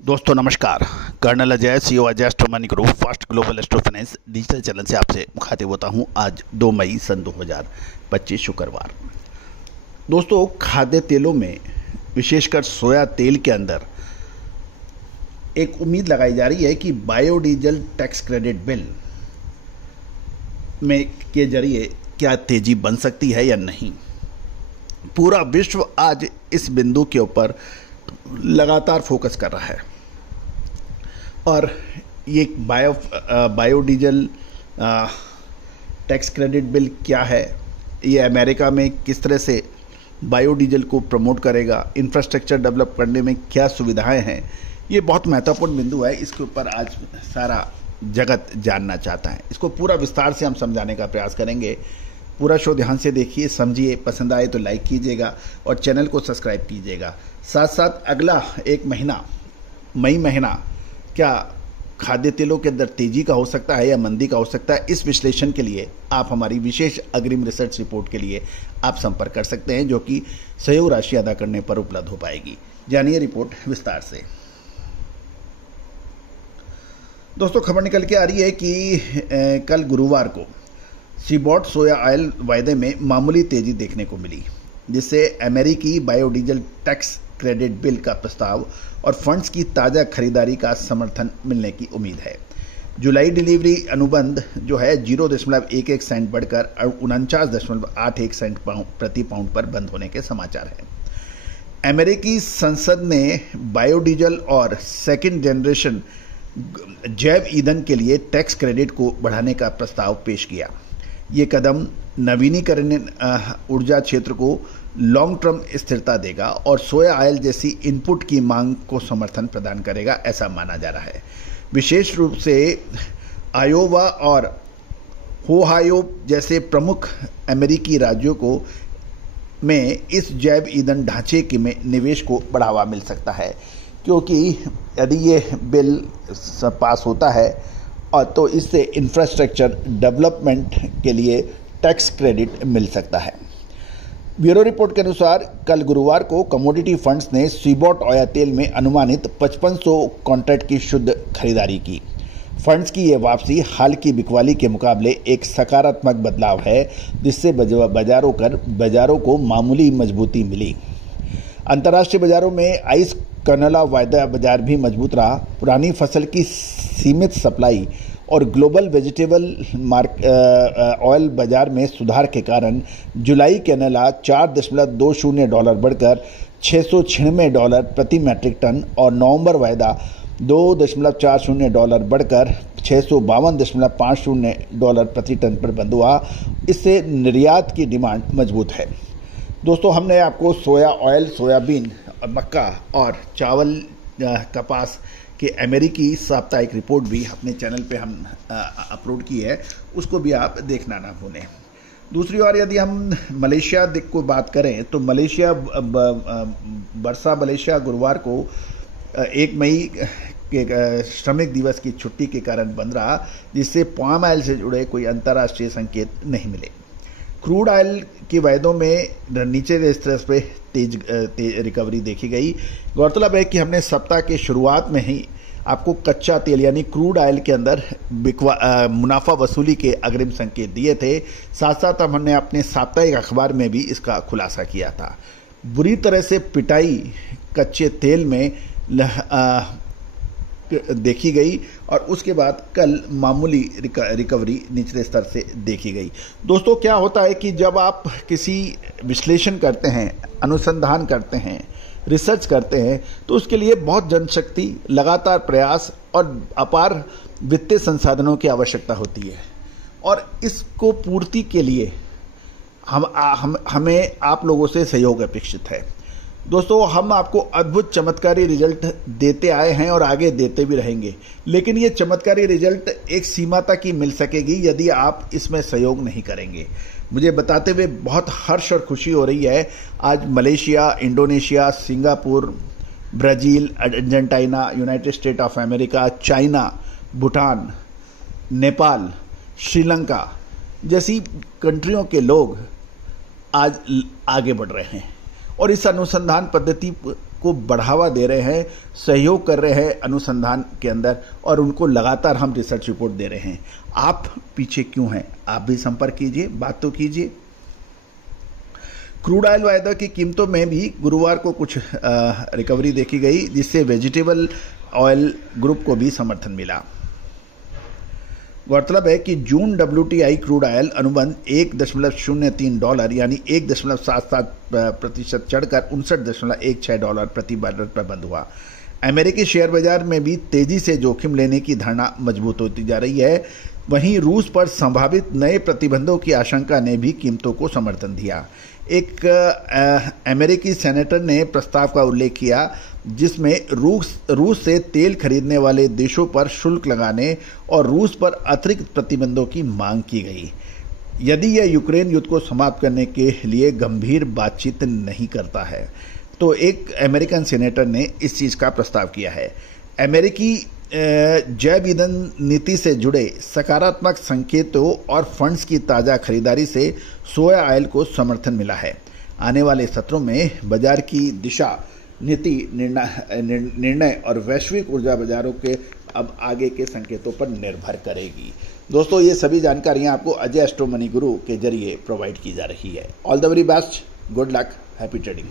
दोस्तों नमस्कार। Colonel Ajay CEO Ajay astro money group first global astro finance digital channel से आपसे मुखातिब होता हूं। आज 2 मई सन 2025 शुक्रवार। दोस्तों, खाद्य तेलों में विशेषकर सोया तेल के अंदर एक उम्मीद लगाई जा रही है कि बायोडीजल टैक्स क्रेडिट बिल में के जरिए क्या तेजी बन सकती है या नहीं। पूरा विश्व आज इस बिंदु के ऊपर लगातार फोकस कर रहा है और ये बायोडीजल टैक्स क्रेडिट बिल क्या है, ये अमेरिका में किस तरह से बायोडीजल को प्रमोट करेगा, इंफ्रास्ट्रक्चर डेवलप करने में क्या सुविधाएं हैं, ये बहुत महत्वपूर्ण बिंदु है। इसके ऊपर आज सारा जगत जानना चाहता है। इसको पूरा विस्तार से हम समझाने का प्रयास करेंगे। पूरा शो ध्यान से देखिए, समझिए, पसंद आए तो लाइक कीजिएगा और चैनल को सब्सक्राइब कीजिएगा। साथ साथ अगला एक महीना, मई महीना, क्या खाद्य तेलों के अंदर तेजी का हो सकता है या मंदी का हो सकता है, इस विश्लेषण के लिए आप हमारी विशेष अग्रिम रिसर्च रिपोर्ट के लिए आप संपर्क कर सकते हैं, जो कि सहयोग राशि अदा करने पर उपलब्ध हो पाएगी। जानिए रिपोर्ट विस्तार से। दोस्तों, खबर निकल के आ रही है कि कल गुरुवार को सीबॉट सोया ऑयल वायदे में मामूली तेजी देखने को मिली, जिससे अमेरिकी बायोडीजल टैक्स क्रेडिट बिल का प्रस्ताव और फंड्स की ताज़ा खरीदारी का समर्थन मिलने की उम्मीद है। जुलाई डिलीवरी अनुबंध जो है 0.11 सेंट बढ़कर 49.81 सेंट प्रति पाउंड पर बंद होने के समाचार हैं। अमेरिकी संसद ने बायोडीजल और सेकेंड जनरेशन जैव ईंधन के लिए टैक्स क्रेडिट को बढ़ाने का प्रस्ताव पेश किया। ये कदम नवीनीकरणीय ऊर्जा क्षेत्र को लॉन्ग टर्म स्थिरता देगा और सोया ऑयल जैसी इनपुट की मांग को समर्थन प्रदान करेगा, ऐसा माना जा रहा है। विशेष रूप से आयोवा और ओहायो जैसे प्रमुख अमेरिकी राज्यों को में इस जैव ईंधन ढांचे के में निवेश को बढ़ावा मिल सकता है, क्योंकि यदि ये बिल पास होता है और तो इससे इंफ्रास्ट्रक्चर डेवलपमेंट के लिए टैक्स क्रेडिट मिल सकता है। ब्यूरो रिपोर्ट के अनुसार कल गुरुवार को कमोडिटी फंड्स ने सीबॉट ऑयल तेल में अनुमानित 5500 कॉन्ट्रैक्ट की शुद्ध खरीदारी की। फंड्स की यह वापसी हाल की बिकवाली के मुकाबले एक सकारात्मक बदलाव है, जिससे बाजारों को मामूली मजबूती मिली। अंतर्राष्ट्रीय बाजारों में आइस कनोला वायदा बाजार भी मजबूत रहा। पुरानी फसल की सीमित सप्लाई और ग्लोबल वेजिटेबल ऑयल बाजार में सुधार के कारण जुलाई कैनोला $4.20 बढ़कर $696 प्रति मैट्रिक टन और नवंबर वायदा $2.40 बढ़कर $652.50 प्रति टन पर बंद हुआ। इससे निर्यात की डिमांड मजबूत है। दोस्तों, हमने आपको सोया ऑयल, सोयाबीन, मक्का और चावल, कपास के अमेरिकी साप्ताहिक रिपोर्ट भी अपने चैनल पे हम अपलोड की है, उसको भी आप देखना ना भूलें। दूसरी ओर यदि हम मलेशिया को बात करें तो मलेशिया गुरुवार को 1 मई के श्रमिक दिवस की छुट्टी के कारण बंद रहा, जिससे पाम ऑयल से जुड़े कोई अंतर्राष्ट्रीय संकेत नहीं मिले। क्रूड ऑयल के वायदों में नीचे स्तर पे तेज रिकवरी देखी गई। गौरतलब है कि हमने सप्ताह के शुरुआत में ही आपको कच्चा तेल यानी क्रूड ऑयल के अंदर मुनाफा वसूली के अग्रिम संकेत दिए थे। साथ साथ हमने अपने साप्ताहिक अखबार में भी इसका खुलासा किया था। बुरी तरह से पिटाई कच्चे तेल में देखी गई और उसके बाद कल मामूली रिकवरी निचले स्तर से देखी गई। दोस्तों, क्या होता है कि जब आप किसी विश्लेषण करते हैं, अनुसंधान करते हैं, रिसर्च करते हैं, तो उसके लिए बहुत जनशक्ति, लगातार प्रयास और अपार वित्तीय संसाधनों की आवश्यकता होती है और इसको पूर्ति के लिए हमें आप लोगों से सहयोग अपेक्षित है। दोस्तों, हम आपको अद्भुत चमत्कारी रिजल्ट देते आए हैं और आगे देते भी रहेंगे, लेकिन ये चमत्कारी रिजल्ट एक सीमा तक ही मिल सकेगी यदि आप इसमें सहयोग नहीं करेंगे। मुझे बताते हुए बहुत हर्ष और खुशी हो रही है। आज Malaysia, Indonesia, Singapore, Brazil, Argentina, United state of America, China, Bhutan, Nepal, Sri Lanka जैसी कंट्रियों के लोग आज आगे बढ़ रहे हैं और इस अनुसंधान पद्धति को बढ़ावा दे रहे हैं, सहयोग कर रहे हैं अनुसंधान के अंदर, और उनको लगातार हम रिसर्च रिपोर्ट दे रहे हैं। आप पीछे क्यों हैं? आप भी संपर्क कीजिए, बात तो कीजिए। क्रूड ऑयल वायदा की कीमतों में भी गुरुवार को कुछ रिकवरी देखी गई, जिससे वेजिटेबल ऑयल ग्रुप को भी समर्थन मिला। गौरतलब है कि जून WTI क्रूड ऑयल अनुबंध $1.03 यानी 1.77% चढ़कर $59.16 प्रति बैरल पर बंद हुआ। अमेरिकी शेयर बाजार में भी तेजी से जोखिम लेने की धारणा मजबूत होती जा रही है। वहीं रूस पर संभावित नए प्रतिबंधों की आशंका ने भी कीमतों को समर्थन दिया। एक अमेरिकी सेनेटर ने प्रस्ताव का उल्लेख किया जिसमें रूस से तेल खरीदने वाले देशों पर शुल्क लगाने और रूस पर अतिरिक्त प्रतिबंधों की मांग की गई, यदि यह यूक्रेन युद्ध को समाप्त करने के लिए गंभीर बातचीत नहीं करता है। तो एक अमेरिकन सेनेटर ने इस चीज का प्रस्ताव किया है। अमेरिकी जैव ईंधन नीति से जुड़े सकारात्मक संकेतों और फंड्स की ताज़ा खरीदारी से सोया ऑयल को समर्थन मिला है। आने वाले सत्रों में बाजार की दिशा, नीति निर्णय और वैश्विक ऊर्जा बाजारों के अब आगे के संकेतों पर निर्भर करेगी। दोस्तों, ये सभी जानकारियां आपको अजय एस्ट्रो मनी गुरु के जरिए प्रोवाइड की जा रही है। All the very best, good luck, happy trading.